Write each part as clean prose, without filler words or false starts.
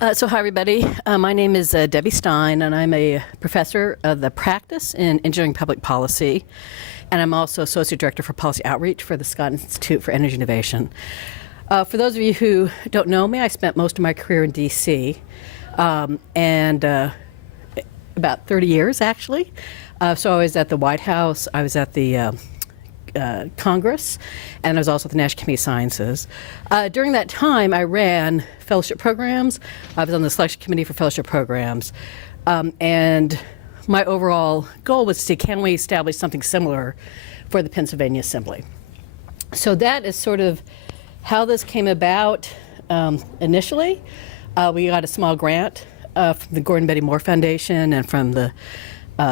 So hi, everybody. My name is Debbie Stine, and I'm a professor of the practice in engineering public policy, and I'm also associate director for policy outreach for the Scott Institute for Energy Innovation. For those of you who don't know me, I spent most of my career in D.C., and about 30 years, actually. So I was at the White House, I was at the Congress, and I was also at the National Committee of Sciences. During that time, I ran fellowship programs. I was on the selection committee for fellowship programs. And my overall goal was to see, can we establish something similar for the Pennsylvania Assembly? So that is sort of how this came about initially. We got a small grant from the Gordon Betty Moore Foundation and from the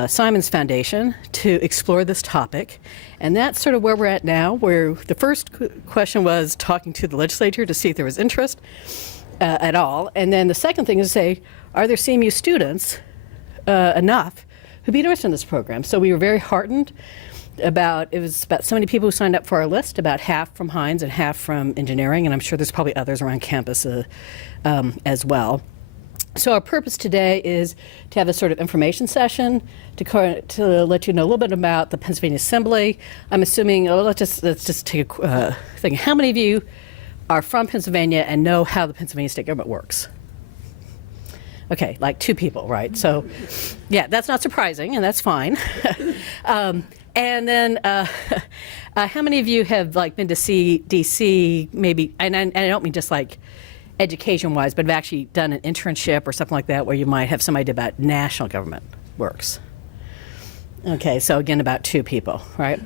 Simons Foundation to explore this topic. And that's sort of where we're at now, where the first question was talking to the legislature to see if there was interest at all. And then the second thing is to say, are there CMU students enough who'd be interested in this program? So we were very heartened. It was about 70 people who signed up for our list, about half from Heinz and half from engineering, and I'm sure there's probably others around campus as well. So our purpose today is to have a sort of information session to let you know a little bit about the Pennsylvania Assembly. I'm assuming, let's just take a thing. How many of you are from Pennsylvania and know how the Pennsylvania state government works? Okay, like 2 people, right? So, yeah, that's not surprising, and that's fine. And then, how many of you have been to see DC? Maybe, and I don't mean just education-wise, but have actually done an internship or something like that where you might have some idea about national government works. Okay, so again, about 2 people, right?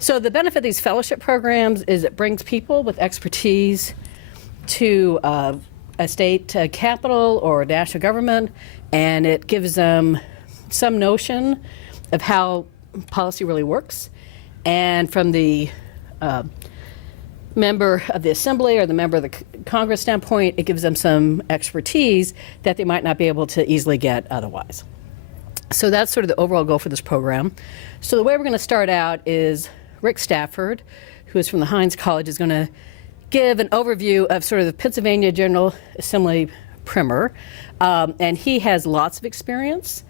So the benefit of these fellowship programs is it brings people with expertise to a state capital or a national government, and it gives them some notion of how policy really works. And from the member of the Assembly or the member of the Congress standpoint, it gives them some expertise that they might not be able to easily get otherwise. So that's sort of the overall goal for this program. So the way we're going to start out is Rick Stafford, who is from the Heinz College, is going to give an overview of sort of the Pennsylvania General Assembly primer. And he has lots of experience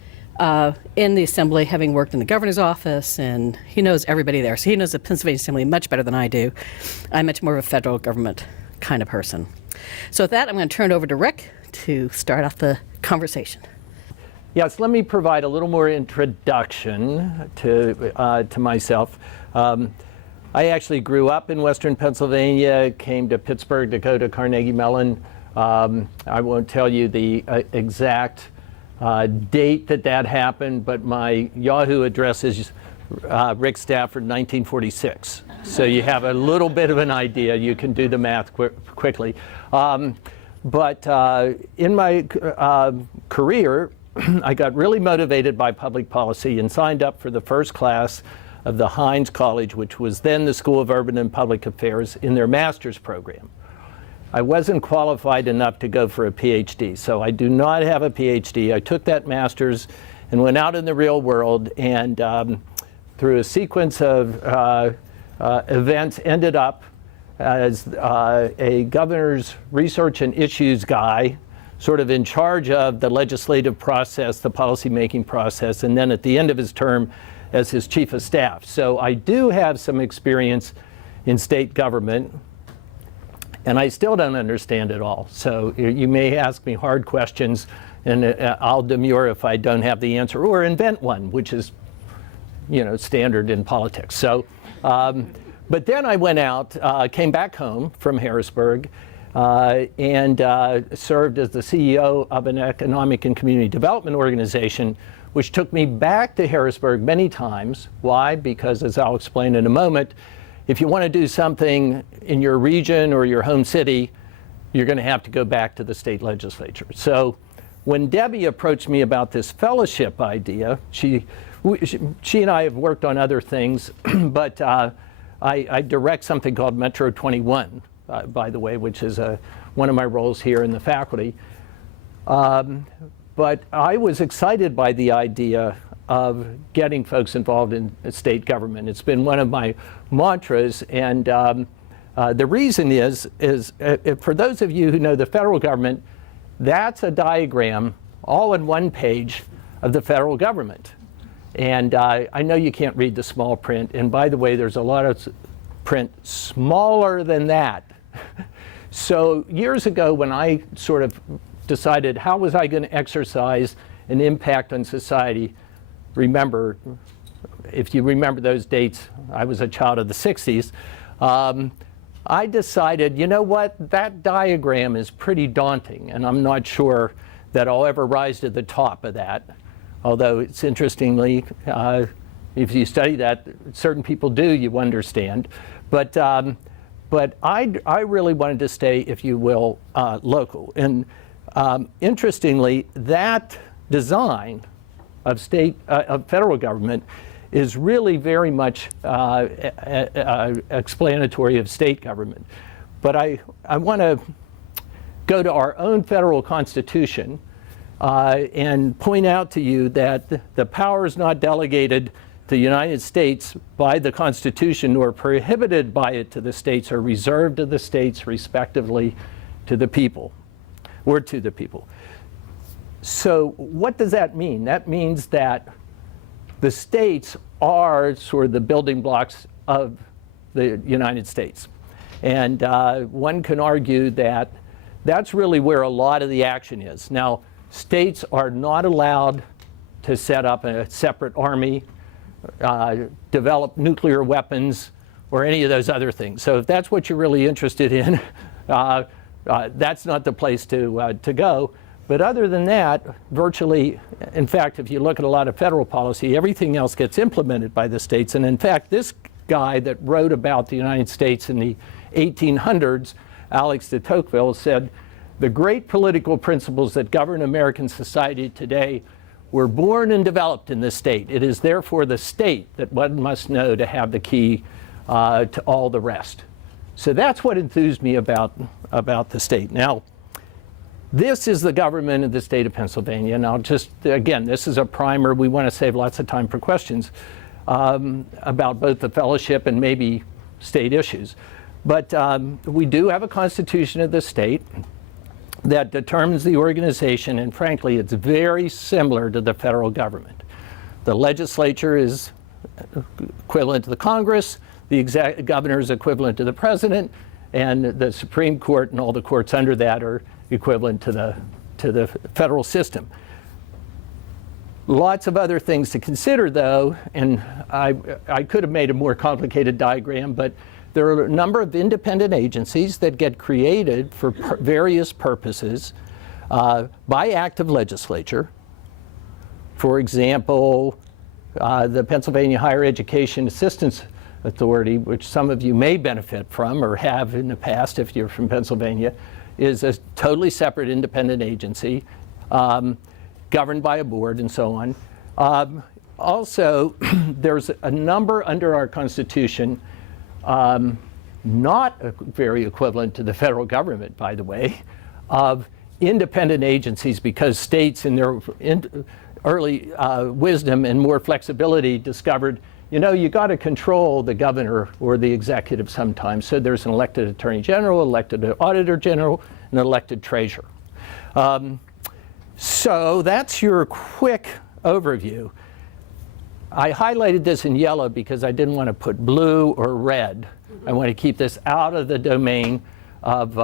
in the Assembly, having worked in the governor's office, and he knows everybody there. So he knows the Pennsylvania Assembly much better than I do. I'm much more of a federal government kind of person. So with that, I'm going to turn it over to Rick to start off the conversation. Yes, let me provide a little more introduction to myself. I actually grew up in Western Pennsylvania, came to Pittsburgh to go to Carnegie Mellon. I won't tell you the exact date that happened, but my Yahoo address is Rick Stafford, 1946. So you have a little bit of an idea. You can do the math quickly. But in my career, I got really motivated by public policy and signed up for the first class of the Heinz College, which was then the School of Urban and Public Affairs, in their master's program. I wasn't qualified enough to go for a PhD, so I do not have a PhD. I took that master's and went out in the real world, and through a sequence of events ended up as a governor's research and issues guy, sort of in charge of the legislative process, the policy-making process, and then at the end of his term as his chief of staff. So I do have some experience in state government, and I still don't understand it all. So you may ask me hard questions, and I'll demur if I don't have the answer, or invent one, which is, standard in politics. So, but then I went out, came back home from Harrisburg, and served as the CEO of an economic and community development organization, which took me back to Harrisburg many times. Why? Because, as I'll explain in a moment, if you want to do something in your region or your home city, you're going to have to go back to the state legislature. So when Debbie approached me about this fellowship idea, she and I have worked on other things, but I direct something called Metro 21, by the way, which is one of my roles here in the faculty. But I was excited by the idea of getting folks involved in state government. It's been one of my mantras, and the reason is for those of you who know the federal government that's a diagram all in one page of the federal government. And I know you can't read the small print. And by the way, there's a lot of print smaller than that. So years ago, when I sort of decided how was I going to exercise an impact on society, remember, if you remember those dates, I was a child of the 60s. I decided, you know what, that diagram is pretty daunting, and I'm not sure that I'll ever rise to the top of that. Although it's interestingly, if you study that, certain people do, you understand. But I really wanted to stay, if you will, local. And interestingly, that design of federal government is really very much explanatory of state government. But I want to go to our own federal Constitution and point out to you that the power is not delegated to the United States by the Constitution nor prohibited by it to the states or reserved to the states respectively to the people or to the people. So what does that mean? That means that the states are sort of the building blocks of the United States. And one can argue that that's really where a lot of the action is. Now, states are not allowed to set up a separate army, develop nuclear weapons, or any of those other things. So if that's what you're really interested in, that's not the place to go. But other than that, virtually, in fact, if you look at a lot of federal policy, everything else gets implemented by the states. And in fact, this guy that wrote about the United States in the 1800s, Alex de Tocqueville, said, "The great political principles that govern American society today were born and developed in the state. It is therefore the state that one must know to have the key to all the rest." So that's what enthused me about the state. Now, this is the government of the state of Pennsylvania. And I'll just, again, this is a primer. We want to save lots of time for questions about both the fellowship and maybe state issues. But we do have a constitution of the state that determines the organization, and frankly, it's very similar to the federal government. The legislature is equivalent to the Congress, the governor is equivalent to the president, and the Supreme Court and all the courts under that are equivalent to the federal system. Lots of other things to consider, though, and I could have made a more complicated diagram, but there are a number of independent agencies that get created for various purposes by act of legislature. For example, the Pennsylvania Higher Education Assistance Authority, which some of you may benefit from or have in the past if you're from Pennsylvania, is a totally separate independent agency governed by a board and so on. Also, there's a number under our Constitution, not very equivalent to the federal government, by the way, of independent agencies because states in their early wisdom and more flexibility discovered, you know, you got to control the governor or the executive sometimes. So there's an elected attorney general, elected auditor general, and elected treasurer. So that's your quick overview. I highlighted this in yellow because I didn't want to put blue or red. I want to keep this out of the domain of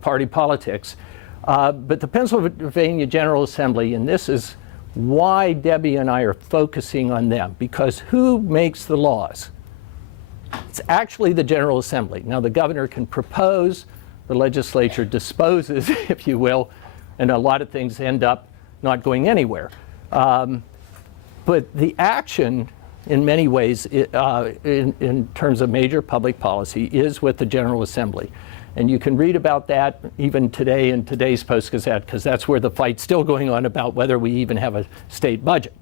party politics. But the Pennsylvania General Assembly, and this is why Debbie and I are focusing on them, because who makes the laws? It's actually the General Assembly. Now, the governor can propose, the legislature disposes, if you will, and a lot of things end up not going anywhere. But the action, in many ways, in terms of major public policy, is with the General Assembly. And you can read about that even today in today's Post-Gazette, because that's where the fight's still going on about whether we even have a state budget.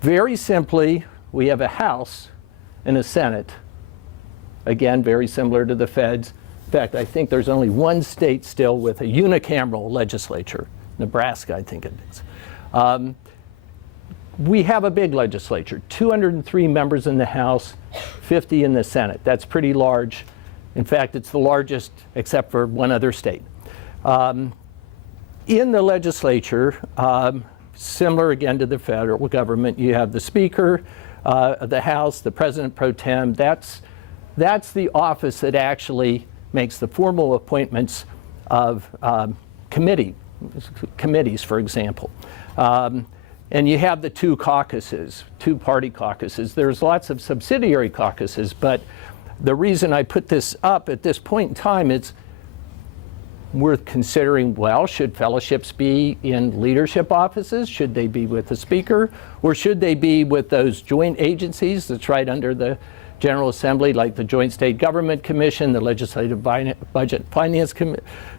Very simply, we have a House and a Senate. Again, very similar to the feds. In fact, I think there's only one state still with a unicameral legislature, Nebraska, I think it is. We have a big legislature, 203 members in the House, 50 in the Senate. That's pretty large. In fact, it's the largest except for one other state. In the legislature, similar again to the federal government, you have the Speaker of the House, the President pro tem. That's the office that actually makes the formal appointments of committees, for example. And you have the two caucuses, two-party caucuses. There's lots of subsidiary caucuses, but the reason I put this up at this point in time, it's worth considering, well, should fellowships be in leadership offices? Should they be with the Speaker? Or should they be with those joint agencies that's right under the General Assembly, like the Joint State Government Commission, the Legislative Budget Finance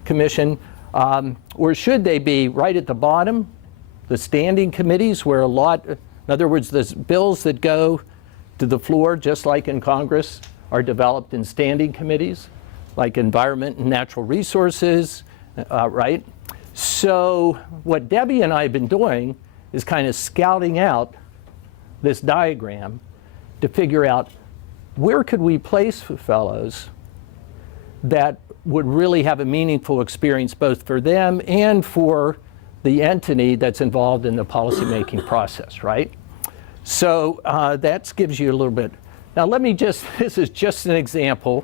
Commission? Or should they be right at the bottom, the standing committees, where in other words, the bills that go to the floor, just like in Congress, are developed in standing committees, like Environment and Natural Resources, right? So what Debbie and I have been doing is kind of scouting out this diagram to figure out where could we place fellows that would really have a meaningful experience both for them and for the entity that's involved in the policymaking process, right? So that gives you a little bit. Now let me this is just an example.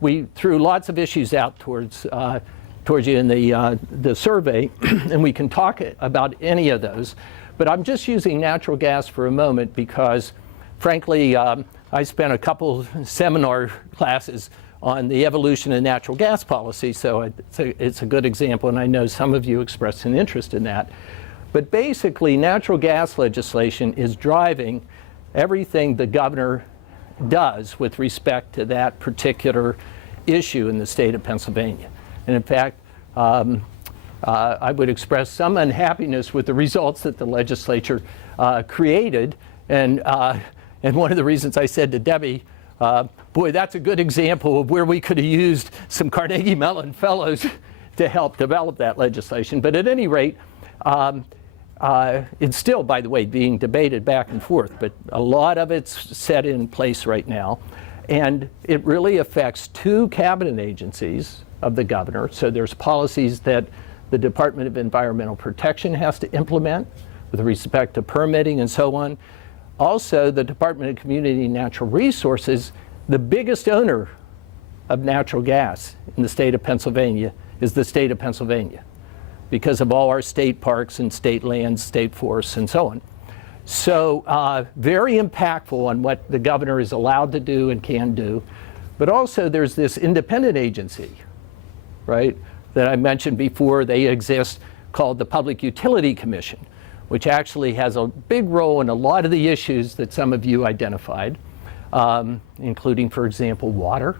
We threw lots of issues out towards you in the survey, and we can talk about any of those. But I'm just using natural gas for a moment because, frankly, I spent a couple seminar classes on the evolution of natural gas policy, so it's a good example, and I know some of you expressed an interest in that. But basically, natural gas legislation is driving everything the governor does with respect to that particular issue in the state of Pennsylvania. And in fact, I would express some unhappiness with the results that the legislature created. And one of the reasons I said to Debbie, boy, that's a good example of where we could have used some Carnegie Mellon fellows to help develop that legislation. But at any rate, it's still, by the way, being debated back and forth, but a lot of it's set in place right now. And it really affects two cabinet agencies of the governor. So there's policies that the Department of Environmental Protection has to implement with respect to permitting and so on. Also, the Department of Community and Natural Resources, the biggest owner of natural gas in the state of Pennsylvania is the state of Pennsylvania, because of all our state parks and state lands, state forests, and so on. So very impactful on what the governor is allowed to do and can do. But also there's this independent agency, right, that I mentioned before. They exist, called the Public Utility Commission, which actually has a big role in a lot of the issues that some of you identified, including, for example, water.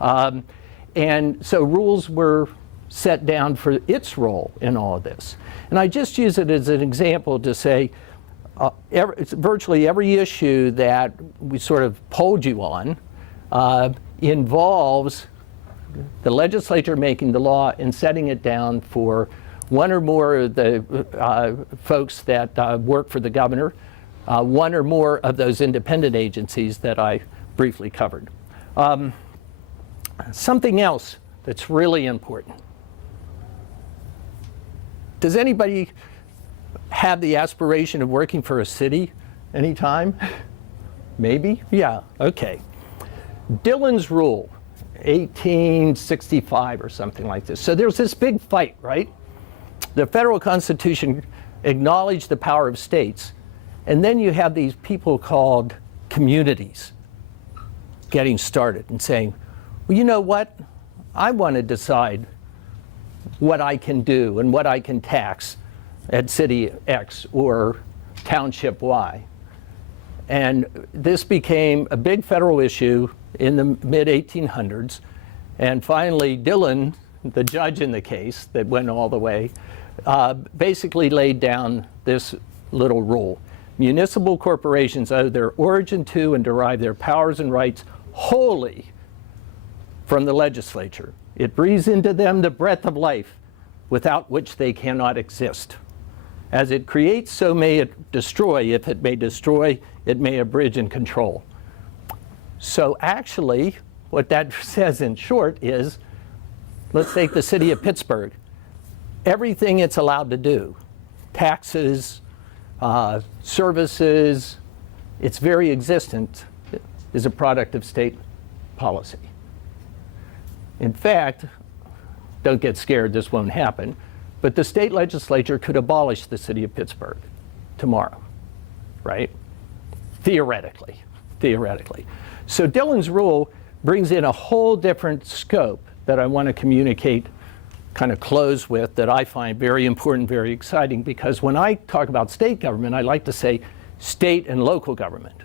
And so rules were set down for its role in all of this. And I just use it as an example to say virtually every issue that we sort of polled you on involves the legislature making the law and setting it down for one or more of the folks that work for the governor, one or more of those independent agencies that I briefly covered. Something else that's really important. Does anybody have the aspiration of working for a city anytime? Maybe? Yeah, okay. Dillon's Rule, 1865 or something like this. So there's this big fight, right? The federal Constitution acknowledged the power of states, and then you have these people called communities getting started and saying, well, you know what? I want to decide what I can do and what I can tax at city X or township Y. And this became a big federal issue in the mid-1800s. And finally, Dillon, the judge in the case that went all the way, basically laid down this little rule. Municipal corporations owe their origin to and derive their powers and rights wholly from the legislature. It breathes into them the breath of life, without which they cannot exist. As it creates, so may it destroy. If it may destroy, it may abridge and control. So actually, what that says in short is, let's take the city of Pittsburgh. everything it's allowed to do, taxes, services, its very existence is a product of state policy. In fact, don't get scared, this won't happen, but the state legislature could abolish the city of Pittsburgh tomorrow, right? Theoretically. So Dillon's rule brings in a whole different scope that I want to communicate, kind of close with, that I find very important, very exciting, because when I talk about state government, I like to say state and local government,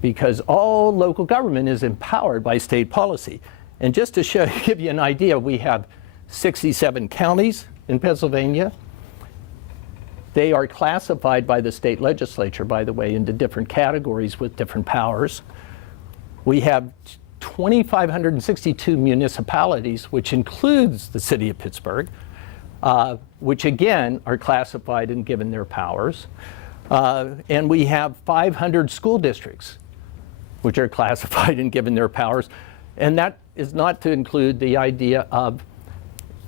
because all local government is empowered by state policy. And just to give you an idea, we have 67 counties in Pennsylvania. They are classified by the state legislature, by the way, into different categories with different powers. We have 2,562 municipalities, which includes the city of Pittsburgh, which again are classified and given their powers. And we have 500 school districts, which are classified and given their powers. And that is not to include the idea of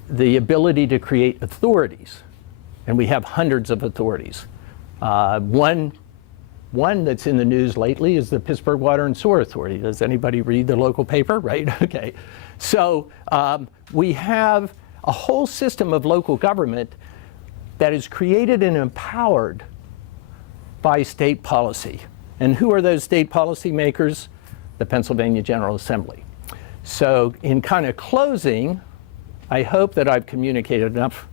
the ability to create authorities. And we have hundreds of authorities. One that's in the news lately is the Pittsburgh Water and Sewer Authority. Does anybody read the local paper? Right? Okay. So we have a whole system of local government that is created and empowered by state policy. And who are those state policy makers? The Pennsylvania General Assembly. So in kind of closing, I hope that I've communicated enough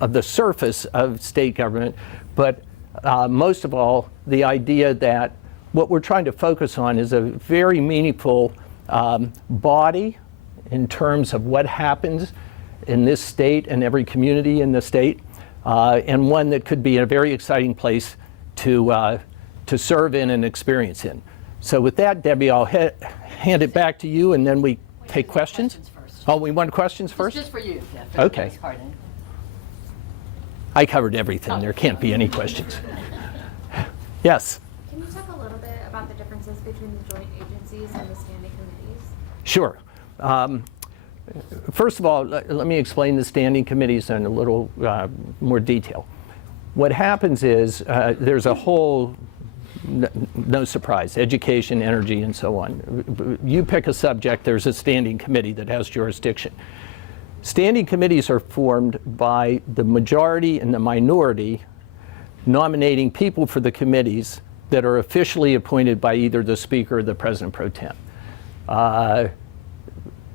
of the surface of state government, but most of all, the idea that what we're trying to focus on is a very meaningful body in terms of what happens in this state and every community in the state, and one that could be a very exciting place to serve in and experience in. So with that, Debbie, I'll hand it back to you, and then we take questions. Oh, we want questions first? Just for you. Yeah, for okay. I covered everything. There can't be any questions. Yes? Can you talk a little bit about the differences between the joint agencies and the standing committees? Sure. First of all, let me explain the standing committees in a little more detail. What happens is there's a whole, no surprise, education, energy, and so on. You pick a subject, there's a standing committee that has jurisdiction. Standing committees are formed by the majority and the minority nominating people for the committees that are officially appointed by either the Speaker or the President Pro Tem.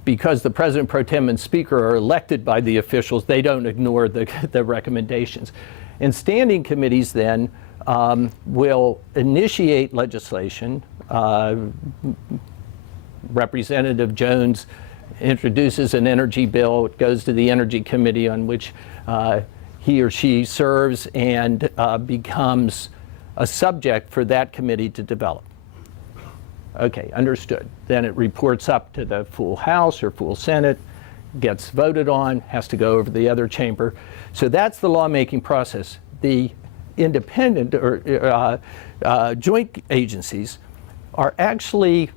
Because the President Pro Tem and Speaker are elected by the officials, they don't ignore the recommendations. And standing committees then will initiate legislation. Representative Jones introduces an energy bill. It goes to the Energy Committee, on which he or she serves, and becomes a subject for that committee to develop. Okay, understood. Then it reports up to the full House or full Senate, gets voted on, has to go over the other chamber. So that's the lawmaking process. The independent or joint agencies are actually,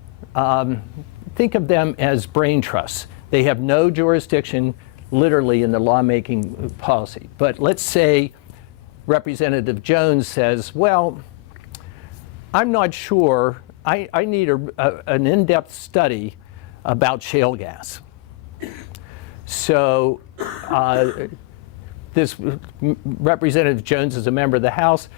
think of them as brain trusts. They have no jurisdiction literally in the lawmaking policy. But let's say Representative Jones says, well, I'm not sure, I need an in-depth study about shale gas. So this Representative Jones, as a member of the House,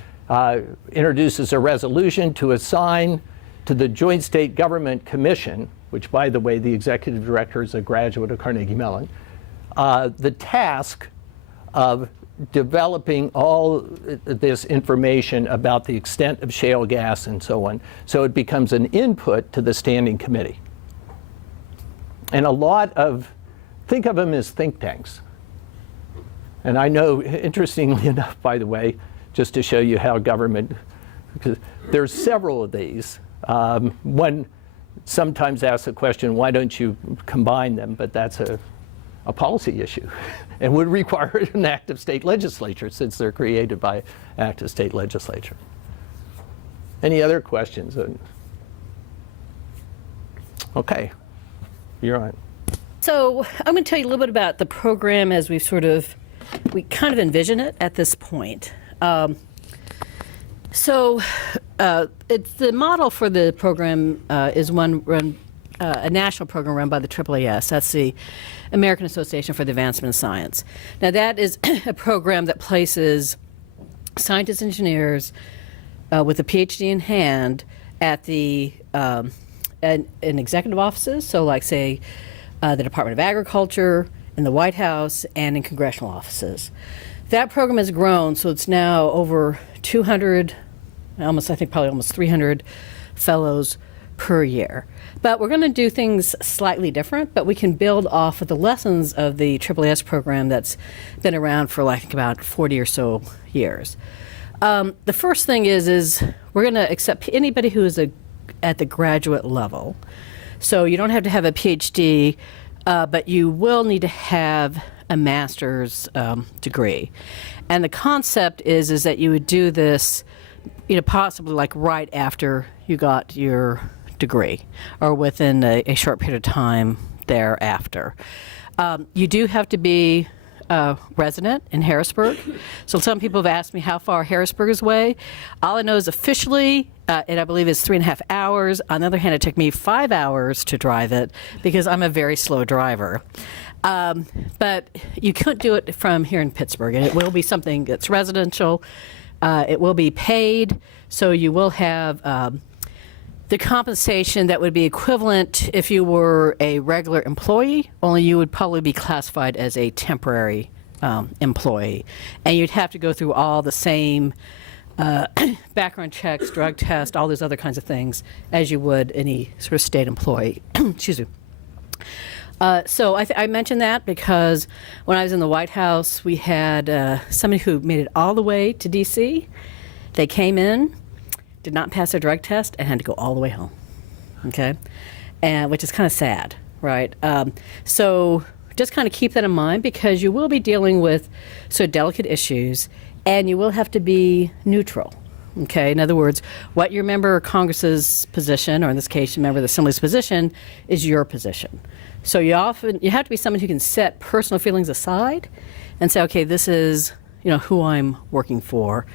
introduces a resolution to assign to the Joint State Government Commission, which, by the way, the executive director is a graduate of Carnegie Mellon, the task of developing all this information about the extent of shale gas and so on. So it becomes an input to the standing committee. And a lot of, think of them as think tanks. And I know, interestingly enough, by the way, just to show you how government, because there's several of these. One sometimes asks the question, why don't you combine them? But that's a policy issue and would require an act of state legislature, since they're created by act of state legislature. Any other questions? Okay, you're on. So I'm going to tell you a little bit about the program as we kind of envision it at this point. It's the model for the program is one run, a national program run by the AAAS. That's the American Association for the Advancement of Science. Now that is a program that places scientists and engineers with a PhD in hand at the in executive offices. So like say the Department of Agriculture, in the White House, and in congressional offices. That program has grown, so it's now over 200, I think probably almost 300 fellows per year. But we're going to do things slightly different, but we can build off of the lessons of the AAAS program that's been around for like about 40 or so years. The first thing is we're going to accept anybody who is at the graduate level. So you don't have to have a PhD, but you will need to have a master's degree. And the concept is that you would do this, possibly like right after you got your degree or within a short period of time thereafter. You do have to be resident in Harrisburg. So some people have asked me how far Harrisburg is away. All I know is officially, and I believe it's 3.5 hours. On the other hand, it took me 5 hours to drive it because I'm a very slow driver. But you couldn't do it from here in Pittsburgh, and it will be something that's residential. It will be paid, so you will have the compensation that would be equivalent if you were a regular employee, only you would probably be classified as a temporary employee. And you'd have to go through all the same background checks, drug tests, all those other kinds of things as you would any sort of state employee. Excuse me. So I mentioned that because when I was in the White House, we had somebody who made it all the way to D.C. They came in, did not pass their drug test, and had to go all the way home, okay? And which is kind of sad, right? So just kind of keep that in mind because you will be dealing with so delicate issues, and you will have to be neutral, okay? In other words, what your member of Congress's position, or in this case, your member of the Assembly's position, is your position. So you have to be someone who can set personal feelings aside and say, okay, this is who I'm working for.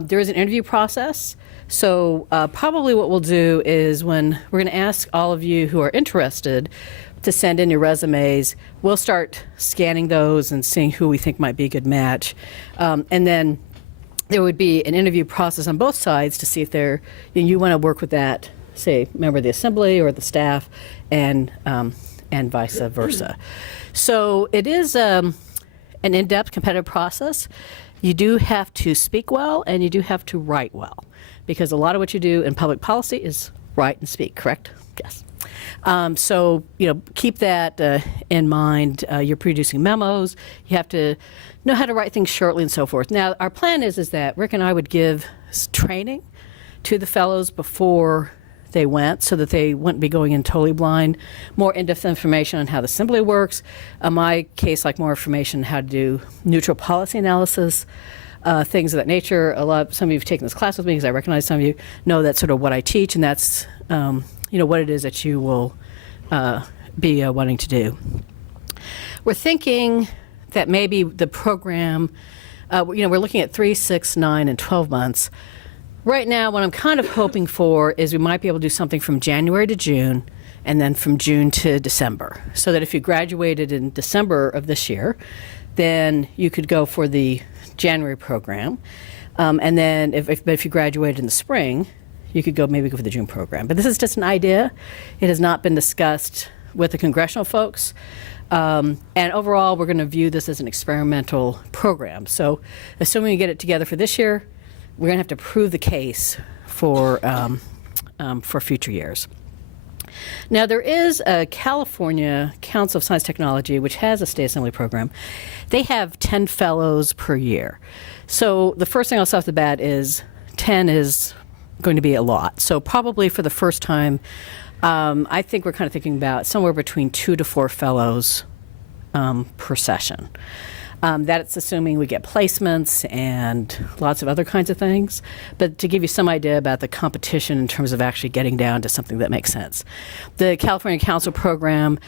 There is an interview process. So probably what we'll do is when we're going to ask all of you who are interested to send in your resumes, we'll start scanning those and seeing who we think might be a good match. And then there would be an interview process on both sides to see if you want to work with that, say, member of the Assembly or the staff, and vice versa. So it is an in-depth competitive process. You do have to speak well, and you do have to write well, because a lot of what you do in public policy is write and speak, correct? Yes. So, keep that in mind. You're producing memos. You have to know how to write things shortly and so forth. Now, our plan is that Rick and I would give training to the fellows before they went so that they wouldn't be going in totally blind, more in-depth information on how the Assembly works. In my case, like more information on how to do neutral policy analysis, things of that nature. Some of you have taken this class with me because I recognize some of you know that's sort of what I teach, and that's what it is that you will be wanting to do. We're thinking that maybe the program, we're looking at 3, 6, 9, and 12 months. Right now, what I'm kind of hoping for is we might be able to do something from January to June, and then from June to December, so that if you graduated in December of this year, then you could go for the January program, and then if you graduated in the spring, you could maybe go for the June program. But this is just an idea. It has not been discussed with the congressional folks. And overall, we're going to view this as an experimental program. So assuming we get it together for this year, we're going to have to prove the case for future years. Now, there is a California Council of Science and Technology, which has a state assembly program. They have 10 fellows per year. So the first thing I'll say off the bat is 10 is going to be a lot. So probably for the first time, I think we're kind of thinking about somewhere between 2 to 4 fellows per session. That's assuming we get placements and lots of other kinds of things. But to give you some idea about the competition in terms of actually getting down to something that makes sense. The California Council program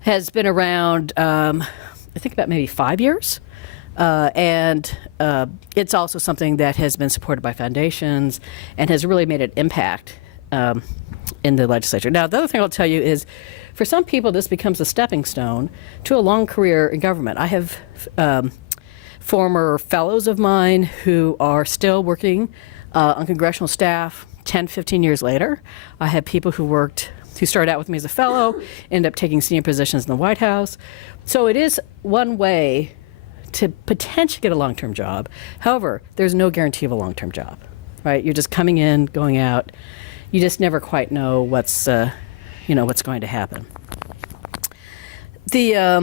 has been around, I think about maybe 5 years. And it's also something that has been supported by foundations and has really made an impact in the legislature. Now, the other thing I'll tell you is, for some people, this becomes a stepping stone to a long career in government. I have former fellows of mine who are still working on congressional staff 10, 15 years later. I have people who started out with me as a fellow, end up taking senior positions in the White House. So it is one way to potentially get a long-term job. However, there's no guarantee of a long-term job, right? You're just coming in, going out. You just never quite know what's going to happen. Now,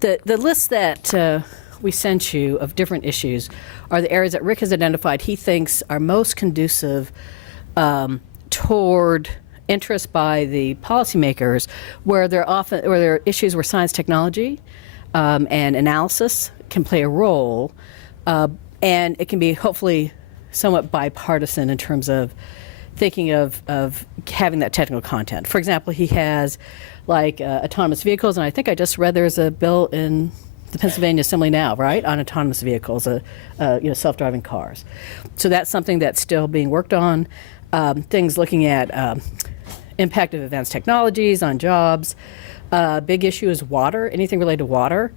the list that we sent you of different issues are the areas that Rick has identified he thinks are most conducive toward interest by the policymakers, where there are issues where science, technology, and analysis can play a role, and it can be hopefully somewhat bipartisan in terms of thinking of having that technical content. For example, he has autonomous vehicles, and I think I just read there's a bill in the Pennsylvania Assembly now, right, on autonomous vehicles, self-driving cars. So that's something that's still being worked on. Things looking at impact of advanced technologies on jobs. Big issue is water. Anything related to water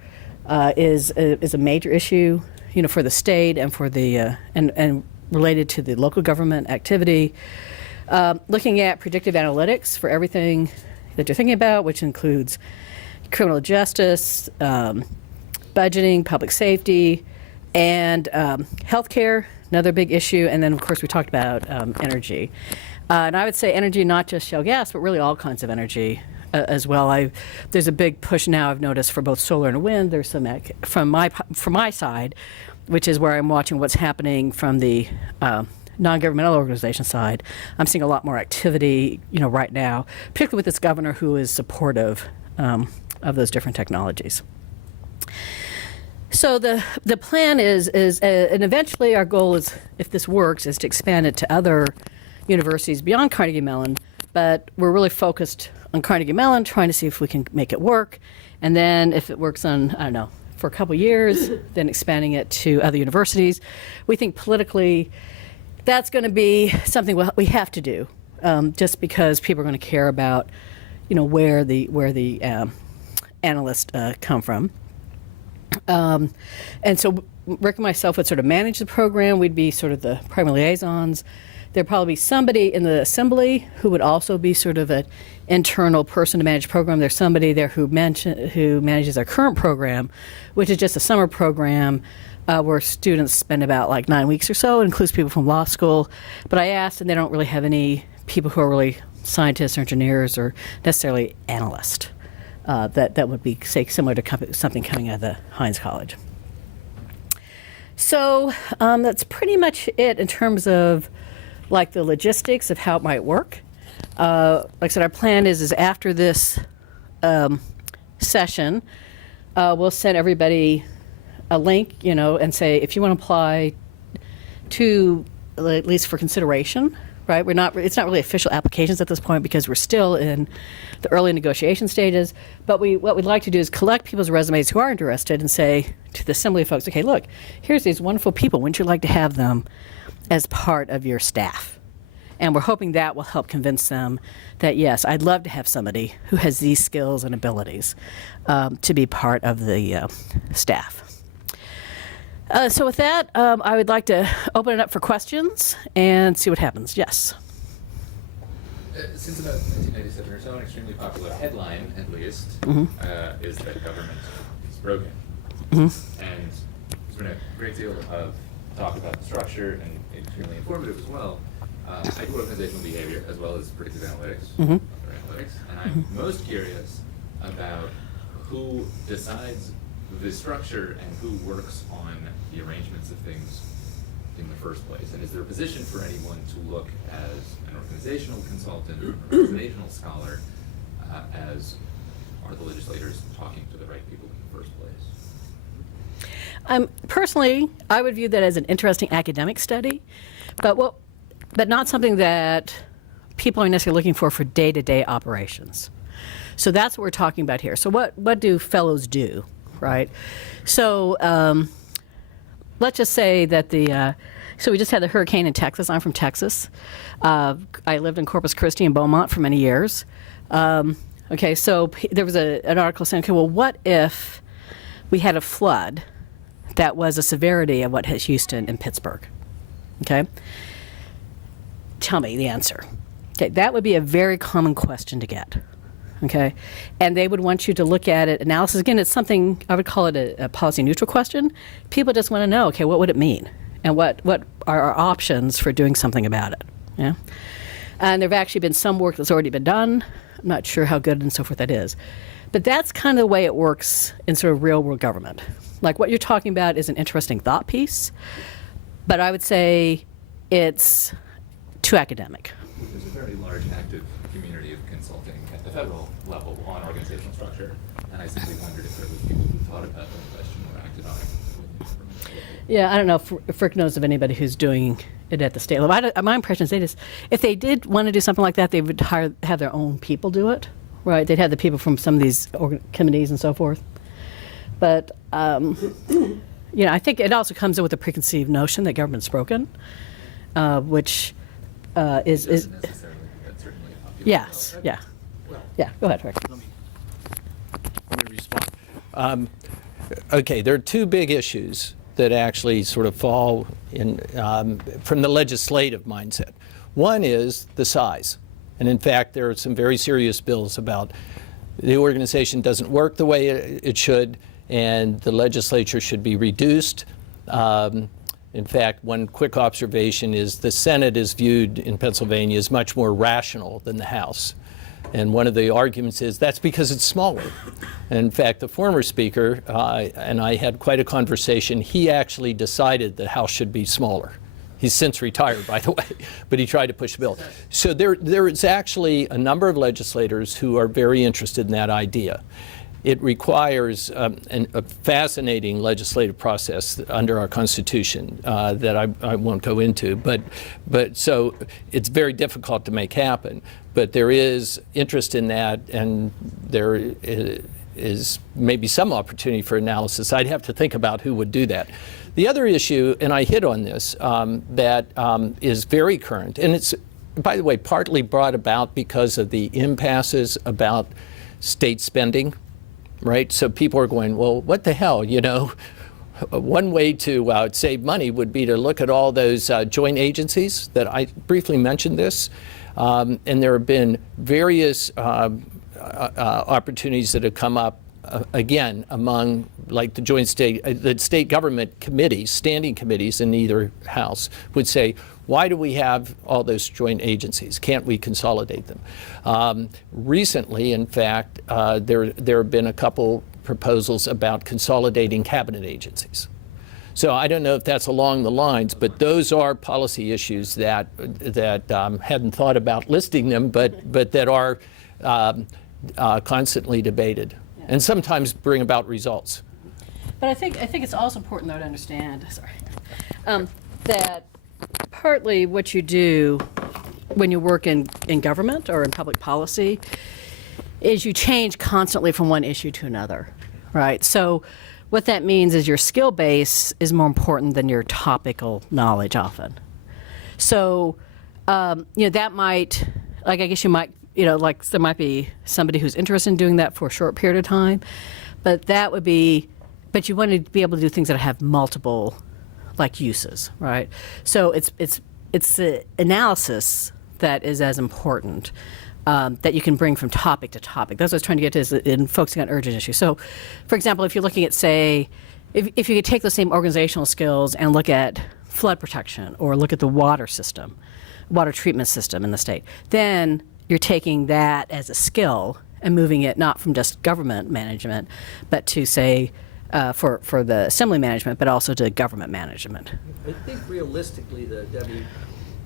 is a major issue, for the state and for the and related to the local government activity. Looking at predictive analytics for everything that you're thinking about, which includes criminal justice, budgeting, public safety, and healthcare, another big issue. And then, of course, we talked about energy. And I would say energy, not just shale gas, but really all kinds of energy as well. There's a big push now, I've noticed, for both solar and wind. There's some from my side, which is where I'm watching what's happening from the non-governmental organization side. I'm seeing a lot more activity, right now, particularly with this governor who is supportive of those different technologies. So the plan is and eventually our goal is, if this works, is to expand it to other universities beyond Carnegie Mellon, but we're really focused on Carnegie Mellon, trying to see if we can make it work, and then if it works for a couple years, then expanding it to other universities. We think politically that's going to be something we have to do, just because people are going to care about, where the analysts come from. And so Rick and myself would sort of manage the program. We'd be sort of the primary liaisons. There'd probably be somebody in the assembly who would also be sort of an internal person to manage the program. There's somebody there who manages our current program, which is just a summer program where students spend about 9 weeks or so. It includes people from law school. But I asked, and they don't really have any people who are really scientists or engineers or necessarily analysts. That would be, say, similar to something coming out of the Heinz College. So that's pretty much it in terms of the logistics of how it might work. Like I said, our plan is after this session, we'll send everybody a link, and say, if you want to apply to, at least for consideration, right? It's not really official applications at this point because we're still in the early negotiation stages. But what we'd like to do is collect people's resumes who are interested and say to the assembly of folks, okay, look, here's these wonderful people. Wouldn't you like to have them as part of your staff? And we're hoping that will help convince them that, yes, I'd love to have somebody who has these skills and abilities to be part of the staff. So with that, I would like to open it up for questions and see what happens. Yes? Since about 1997 or so, an extremely popular headline, at least, is that government is broken. And there's been a great deal of talk about the structure, and extremely informative as well. I do organizational behavior as well as predictive analytics, and I'm most curious about who decides the structure and who works on the arrangements of things in the first place. And is there a position for anyone to look as an organizational consultant or an organizational scholar, as are the legislators talking to the right people in the first place? Personally, I would view that as an interesting academic study, but not something that people are necessarily looking for day-to-day operations. So that's what we're talking about here. So what do fellows do, right? So let's just say that so we just had the hurricane in Texas. I'm from Texas. I lived in Corpus Christi and Beaumont for many years. Okay, so there was an article saying, okay, well, what if we had a flood that was a severity of what hit Houston and Pittsburgh? Okay? Tell me the answer. Okay, that would be a very common question to get. Okay? And they would want you to look at it, analysis. Again, it's something, I would call it a policy neutral question. People just want to know, okay, what would it mean? And what are our options for doing something about it? Yeah? And there have actually been some work that's already been done. I'm not sure how good and so forth that is. But that's kind of the way it works in sort of real world government. Like what you're talking about is an interesting thought piece, but I would say it's too academic. There's a very large active community of consulting at the federal level on organizational structure, and I simply wondered if there was people who thought about the question or acted on it. Yeah, I don't know if Frick knows of anybody who's doing it at the state level. My impression is if they did want to do something like that, they would have their own people do it, right? They'd have the people from some of these committees and so forth. But I think it also comes in with a preconceived notion that government's broken, which is Doesn't necessarily, that's certainly a popular. yes, yeah, yeah. Go ahead, Rick. Let me respond. Okay, there are two big issues that actually sort of fall in from the legislative mindset. One is the size. And in fact, there are some very serious bills about the organization doesn't work the way it should, and the legislature should be reduced. In fact, one quick observation is the Senate is viewed in Pennsylvania as much more rational than the House. And one of the arguments is that's because it's smaller. And in fact, the former speaker and I had quite a conversation. He actually decided the House should be smaller. He's since retired, by the way, but he tried to push the bill. So there is actually a number of legislators who are very interested in that idea. It requires a fascinating legislative process under our Constitution that I won't go into. But so it's very difficult to make happen. But there is interest in that, and there is maybe some opportunity for analysis. I'd have to think about who would do that. The other issue, and I hit on this, that is very current, and it's, by the way, partly brought about because of the impasses about state spending. Right? So people are going, well, what the hell, One way to save money would be to look at all those joint agencies that I briefly mentioned this. And there have been various opportunities that have come up, again, among like the state government committees, standing committees in either house would say, why do we have all those joint agencies? Can't we consolidate them? Recently, in fact, there have been a couple proposals about consolidating cabinet agencies. So I don't know if that's along the lines, but those are policy issues that hadn't thought about listing them, but that are constantly debated, and sometimes bring about results. But I think it's also important, though, to understand that partly what you do when you work in government or in public policy is you change constantly from one issue to another, right? So what that means is your skill base is more important than your topical knowledge often. So, that might, like, I guess you might, like there might be somebody who's interested in doing that for a short period of time, but you want to be able to do things that have multiple uses, right? So it's the analysis that is as important that you can bring from topic to topic. That's what I was trying to get to is in focusing on urgent issues. So, for example, if you're looking at, say, if you could take those same organizational skills and look at flood protection or look at the water treatment system in the state, then you're taking that as a skill and moving it not from just government management, but to, say, for the assembly management, but also to government management. I think realistically, Debbie,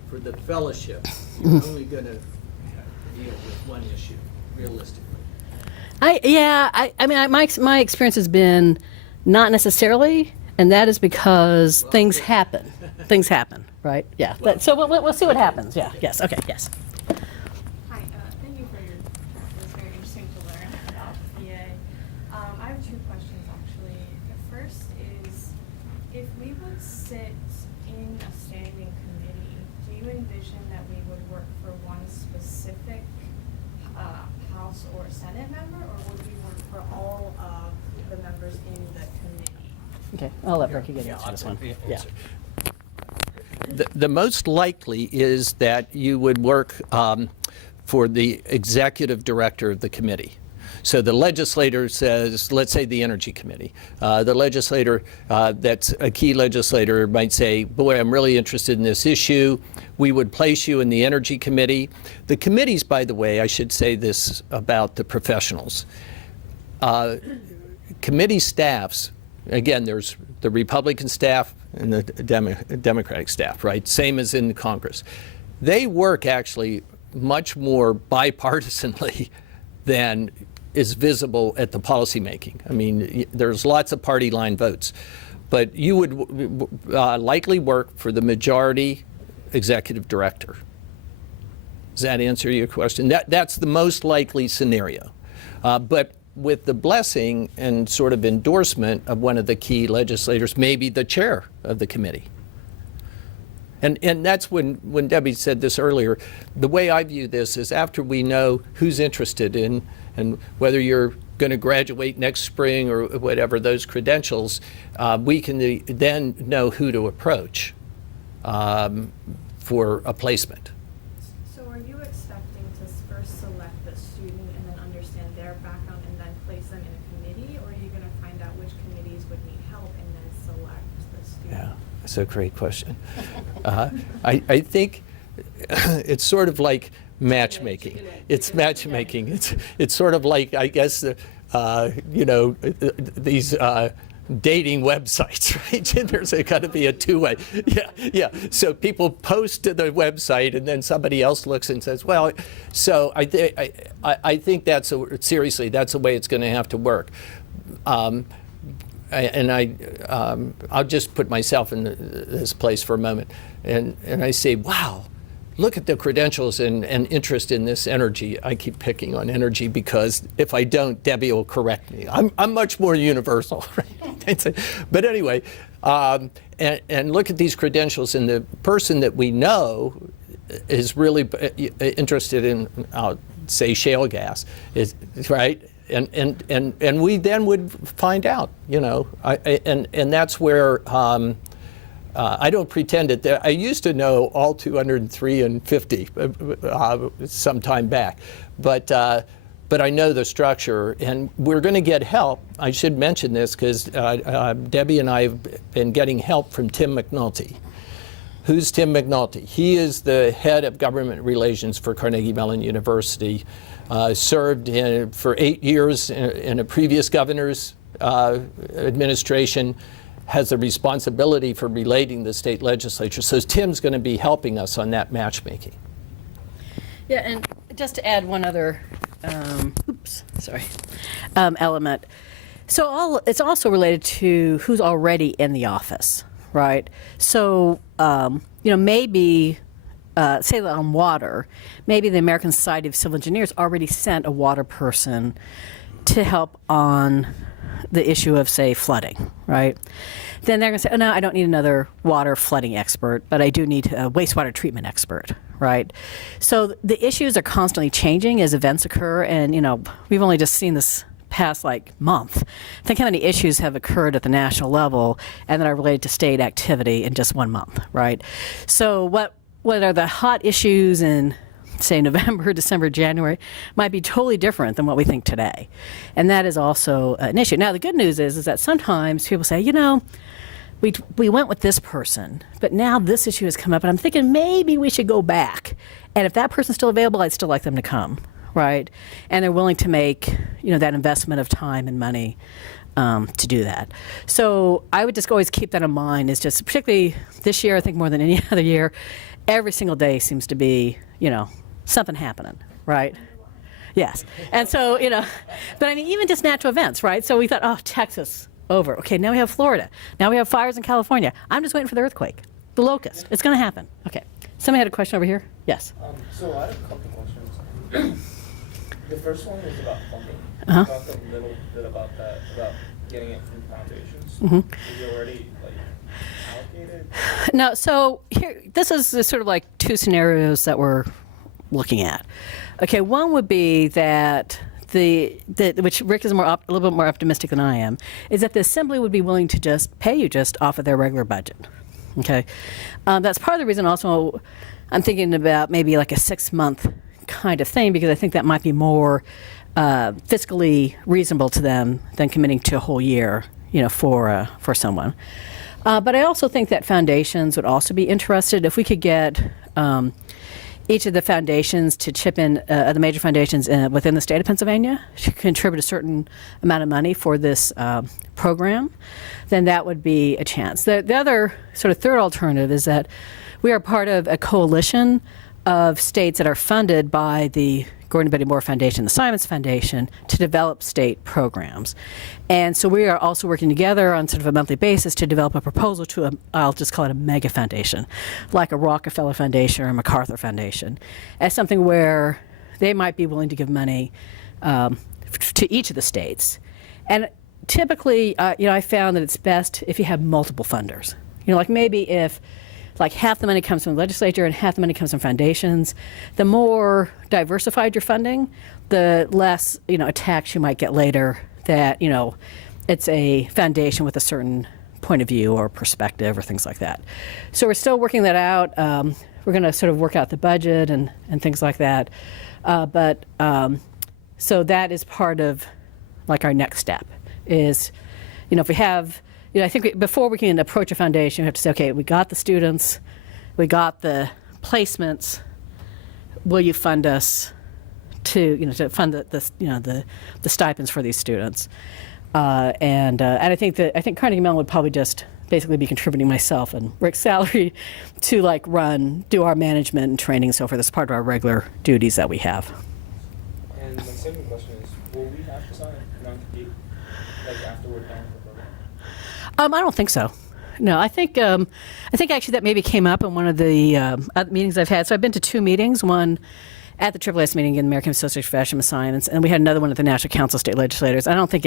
for the fellowship, you're only going to deal with one issue, realistically. My experience has been not necessarily, and that is because things happen. Things happen, right? Yeah. So we'll see what happens. Yeah. Yes. Okay. Yes. Hi, thank you for your talk. It was very interesting to learn would sit in a standing committee, do you envision that we would work for one specific House or Senate member, or would we work for all of the members in the committee? Okay, I'll let Ricky get into this one. Yeah. The most likely is that you would work for the executive director of the committee. So the legislator says, let's say the Energy Committee, the legislator that's a key legislator might say, boy, I'm really interested in this issue. We would place you in the Energy Committee. The committees, by the way, I should say this about the professionals. Committee staffs, again, there's the Republican staff and the Democratic staff, right? Same as in Congress. They work actually much more bipartisanly than is visible at the policymaking. I mean, there's lots of party line votes, but you would likely work for the majority executive director. Does that answer your question? That's the most likely scenario. But with the blessing and sort of endorsement of one of the key legislators, maybe the chair of the committee. And that's when Debbie said this earlier, the way I view this is after we know who's interested in and whether you're going to graduate next spring or whatever those credentials, we can then know who to approach for a placement. So are you expecting to first select the student and then understand their background and then place them in a committee, or are you going to find out which committees would need help and then select the student? Yeah, that's a great question. I think it's sort of like matchmaking. It's matchmaking. It's sort of like, I guess, you know, these dating websites, right? There's got to be a two-way. Yeah. So people post to the website, and then somebody else looks and says, "Well," so I think that's seriously that's the way it's going to have to work. I'll just put myself in this place for a moment, and I say, wow. Look at the credentials and interest in this energy. I keep picking on energy because if I don't, Debbie will correct me. I'm much more universal, right? But anyway, and look at these credentials, and the person that we know is really interested in, I'll say, shale gas, is right. And we then would find out, you know, and that's where. I don't pretend it. I used to know all 203 and 50 some time back, but I know the structure, and we're going to get help. I should mention this because Debbie and I have been getting help from Tim McNulty. Who's Tim McNulty? He is the head of government relations for Carnegie Mellon University. Served for 8 years in a previous governor's administration. Has the responsibility for relating the state legislature. So Tim's going to be helping us on that matchmaking. Yeah, and just to add one other, element. So it's also related to who's already in the office, right? So, you know, maybe, say on water, maybe the American Society of Civil Engineers already sent a water person to help on the issue of, say, flooding, right? Then they're going to say, oh, no, I don't need another water flooding expert, but I do need a wastewater treatment expert, right? So the issues are constantly changing as events occur, and, you know, we've only just seen this past, month. Think how many issues have occurred at the national level and that are related to state activity in just 1 month, right? So what are the hot issues in, say, November, December, January, might be totally different than what we think today. And that is also an issue. Now, the good news is that sometimes people say, you know, we went with this person, but now this issue has come up, and I'm thinking maybe we should go back. And if that person's still available, I'd still like them to come, right? And they're willing to make, you know, that investment of time and money to do that. So I would just always keep that in mind. Is just particularly this year, I think more than any other year, every single day seems to be, you know, something happening, right? Yes. And so, you know, but I mean, even just natural events, right? So we thought, oh, Texas, over. Okay, now we have Florida. Now we have fires in California. I'm just waiting for the earthquake, the locust. It's going to happen. Okay. Somebody had a question over here? Yes. So I have a couple questions. The first one is about funding. Uh-huh. Talk a little bit about that, about getting it from foundations. Mm-hmm. Is it already allocated? No, so here, this is sort of like two scenarios that we're looking at. Okay, one would be that which Rick is a little bit more optimistic than I am, is that the Assembly would be willing to just pay you just off of their regular budget. Okay, that's part of the reason also I'm thinking about maybe like a 6-month kind of thing, because I think that might be more fiscally reasonable to them than committing to a whole year, for someone. But I also think that foundations would also be interested if we could get each of the foundations to chip in, the major foundations within the state of Pennsylvania, to contribute a certain amount of money for this program, then that would be a chance. The other sort of third alternative is that we are part of a coalition of states that are funded by the Gordon Betty Moore Foundation, the Simons Foundation, to develop state programs. And so we are also working together on sort of a monthly basis to develop a proposal to I'll just call it a mega foundation, like a Rockefeller Foundation or a MacArthur Foundation, as something where they might be willing to give money to each of the states. And typically, I found that it's best if you have multiple funders. Like maybe if like half the money comes from the legislature and half the money comes from foundations, the more diversified your funding, the less, attacks you might get later that, it's a foundation with a certain point of view or perspective or things like that. So we're still working that out. We're going to sort of work out the budget and things like that. So that is part of like our next step is, if we have, I think before we can approach a foundation, we have to say, okay, we got the students, we got the placements. Will you fund us to fund the stipends for these students? And I think Carnegie Mellon would probably just basically be contributing myself and Rick's salary to do our management and training and so forth as part of our regular duties that we have. And my second question is, will we have to sign a non-compete after we're done with the program? I don't think so. No, I think actually that maybe came up in one of the other meetings I've had. So I've been to 2 meetings, one at the AAAS meeting in the American Association for Fashion Science, and we had another one at the National Council of State Legislators. I don't think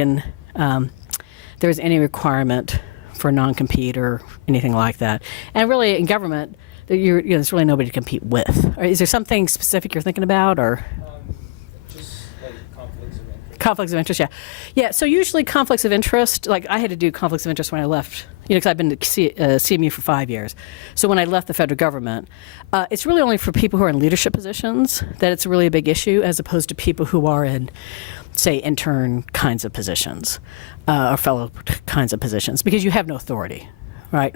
there's any requirement for non-compete or anything like that. And really, in government, there's really nobody to compete with. Is there something specific you're thinking about, or? Just like conflicts of interest. Conflicts of interest, yeah. Yeah, so usually conflicts of interest, like I had to do conflicts of interest when I left, because I've been to CMU for 5 years. So when I left the federal government, it's really only for people who are in leadership positions that it's really a big issue, as opposed to people who are in, say, intern kinds of positions or fellow kinds of positions, because you have no authority, right?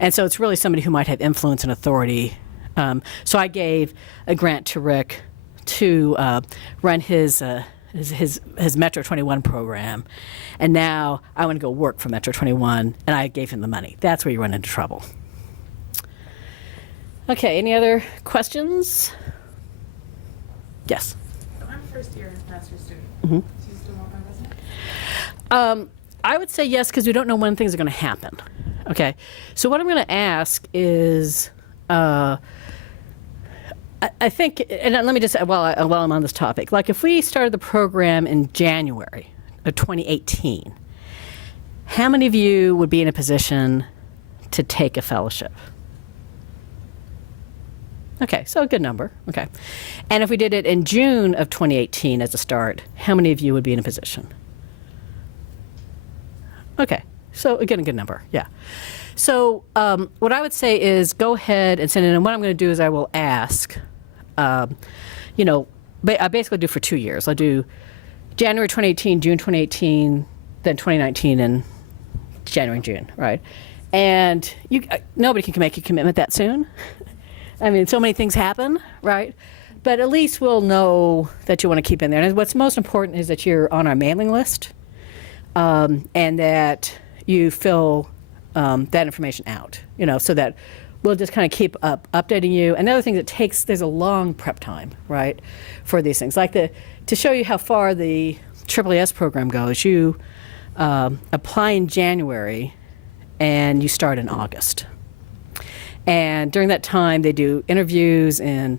And so it's really somebody who might have influence and authority. So I gave a grant to Rick to run his Metro 21 program, and now I want to go work for Metro 21, and I gave him the money. That's where you run into trouble. Okay, any other questions? Yes. So I'm a first-year master's student. Mm-hmm. Do you still want my resume? I would say yes, because we don't know when things are going to happen. Okay, so what I'm going to ask is, I think, and let me just, while I'm on this topic, like if we started the program in January of 2018, how many of you would be in a position to take a fellowship? Okay, so a good number, okay. And if we did it in June of 2018 as a start, how many of you would be in a position? Okay, so again, a good number, yeah. So what I would say is go ahead and send it in, and what I'm going to do is I will ask, I basically do for 2 years. I'll do January 2018, June 2018, then 2019, and January and June, right? And nobody can make a commitment that soon. I mean, so many things happen, right? But at least we'll know that you want to keep in there. And what's most important is that you're on our mailing list, and that you fill that information out, so that we'll just kind of keep updating you. And the other thing that there's a long prep time, right, for these things. Like to show you how far the AAAS program goes, you apply in January and you start in August. And during that time, they do interviews and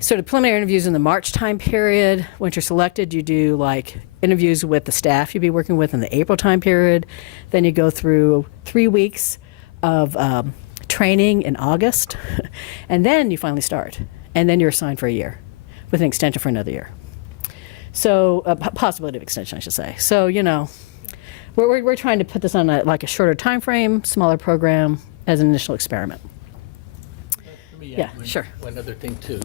sort of preliminary interviews in the March time period. Once you're selected, you do like interviews with the staff you'll be working with in the April time period. Then you go through 3 weeks training in August, and then you finally start, and then you're assigned for a year with an extension for another year. So possibility of extension, I should say. So we're trying to put this on a shorter time frame, smaller program as an initial experiment. Let me Yeah, add sure. one other thing too.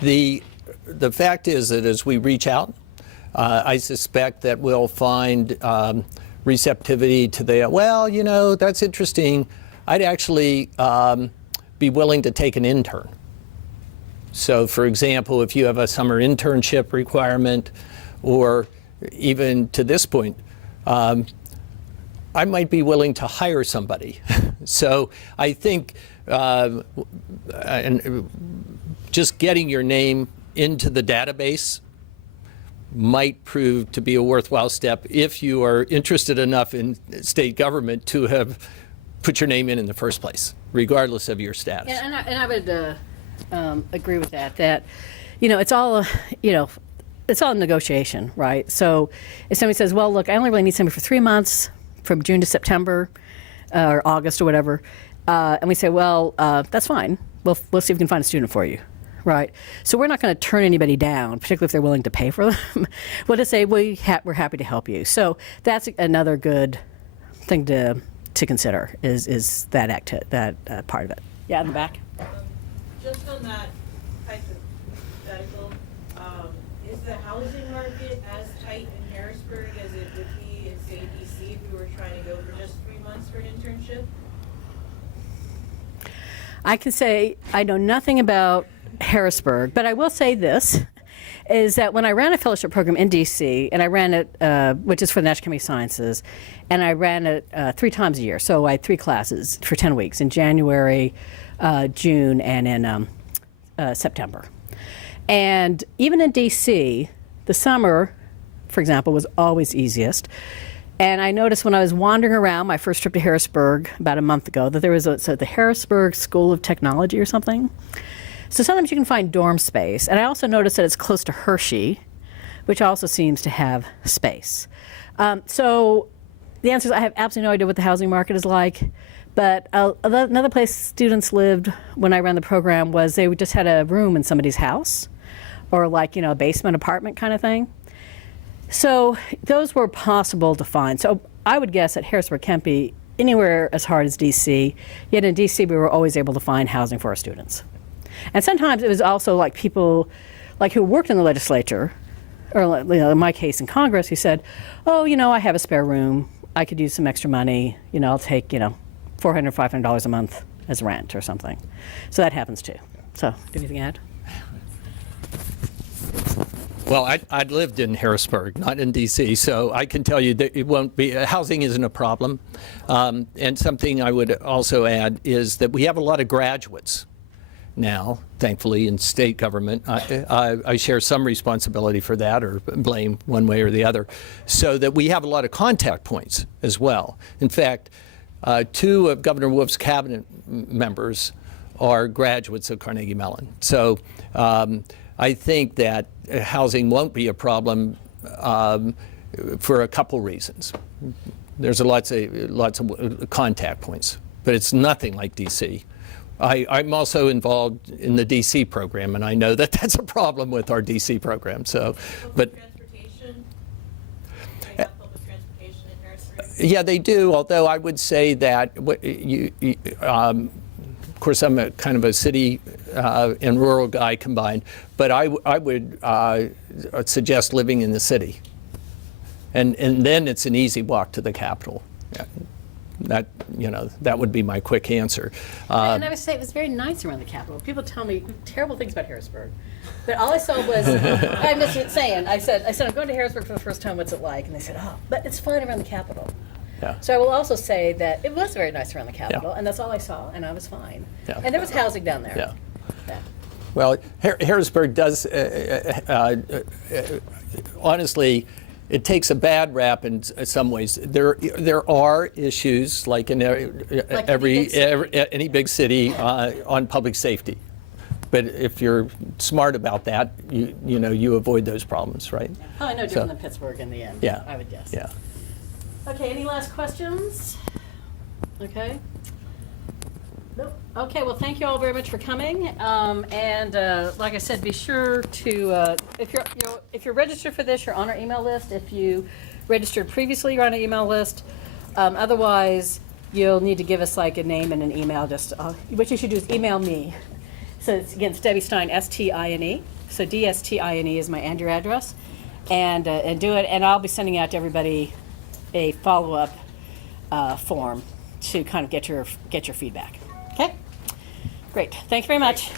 The fact is that as we reach out, I suspect that we'll find receptivity to that's interesting. I'd actually be willing to take an intern. So for example, if you have a summer internship requirement, or even to this point, I might be willing to hire somebody. So I think just getting your name into the database might prove to be a worthwhile step if you are interested enough in state government to have put your name in the first place, regardless of your status. Yeah, and I would agree with that. That it's all it's all negotiation, right? So if somebody says, well, look, I only really need somebody for 3 months, from June to September, or August or whatever, and we say, well, that's fine. We'll see if we can find a student for you. Right. So we're not going to turn anybody down, particularly if they're willing to pay for them. We'll just say, we're happy to help you. So that's another good thing to consider is that part of it. Yeah, in the back. Just on that hypothetical, is the housing market as tight in Harrisburg as it would be in, say, DC if we were trying to go for just 3 months for an internship? I can say I know nothing about Harrisburg, but I will say this, is that when I ran a fellowship program in DC, and I ran it, which is for the National Academy of Sciences, and I ran it 3 times a year. So I had 3 classes for 10 weeks in January, June, and in September. And even in DC, the summer, for example, was always easiest. And I noticed when I was wandering around my first trip to Harrisburg about a month ago that there was the Harrisburg School of Technology or something. So sometimes you can find dorm space. And I also noticed that it's close to Hershey, which also seems to have space. So the answer is I have absolutely no idea what the housing market is like. But another place students lived when I ran the program was they just had a room in somebody's house, or a basement apartment kind of thing. So those were possible to find. So I would guess that Harrisburg can't be anywhere as hard as DC. Yet in DC, we were always able to find housing for our students. And sometimes it was also people who worked in the legislature, or in my case in Congress, who said, oh, I have a spare room. I could use some extra money. I'll take, $400, $500 a month as rent or something. So that happens too. So, do you have anything to add? Well, I'd lived in Harrisburg, not in D.C., so I can tell you that it won't be, housing isn't a problem. And something I would also add is that we have a lot of graduates now, thankfully, in state government. I share some responsibility for that, or blame one way or the other, so that we have a lot of contact points as well. In fact, 2 of Governor Wolf's cabinet members are graduates of Carnegie Mellon. So I think that housing won't be a problem for a couple reasons. There's lots of contact points, but it's nothing like DC. I'm also involved in the DC program, and I know that that's a problem with our DC program. So, but Transportation? They have public transportation in Harrisburg? yeah, they do. Although I would say that of course, I'm a kind of a city and rural guy combined, but I would suggest living in the city, and then it's an easy walk to the Capitol. That would be my quick answer. And I would say it was very nice around the Capitol. People tell me terrible things about Harrisburg, but all I saw was I'm just saying. I said I'm going to Harrisburg for the first time. What's it like? And they said, oh, but it's fine around the Capitol. Yeah. So I will also say that it was very nice around the Capitol, Yeah. and that's all I saw, and I was fine. Yeah. And there was housing down there. Yeah. Yeah. Well, Harrisburg does, honestly, it takes a bad rap in some ways. There are issues, like in any big city, on public safety. But if you're smart about that, you avoid those problems, right? Probably no different than Pittsburgh in the end. Yeah. I would guess. Yeah. Okay, any last questions? Okay. Nope. Okay, well, thank you all very much for coming. And like I said, be sure to, if you're registered for this, you're on our email list. If you registered previously, you're on our email list. Otherwise, you'll need to give us like a name and an email. Just what you should do is email me. So it's, again, it's Debbie Stine, S-T-I-N-E. So D-S-T-I-N-E is my Andrew address. And do it, and I'll be sending out to everybody a follow-up form to kind of get your feedback. Okay? Great. Thank you very much.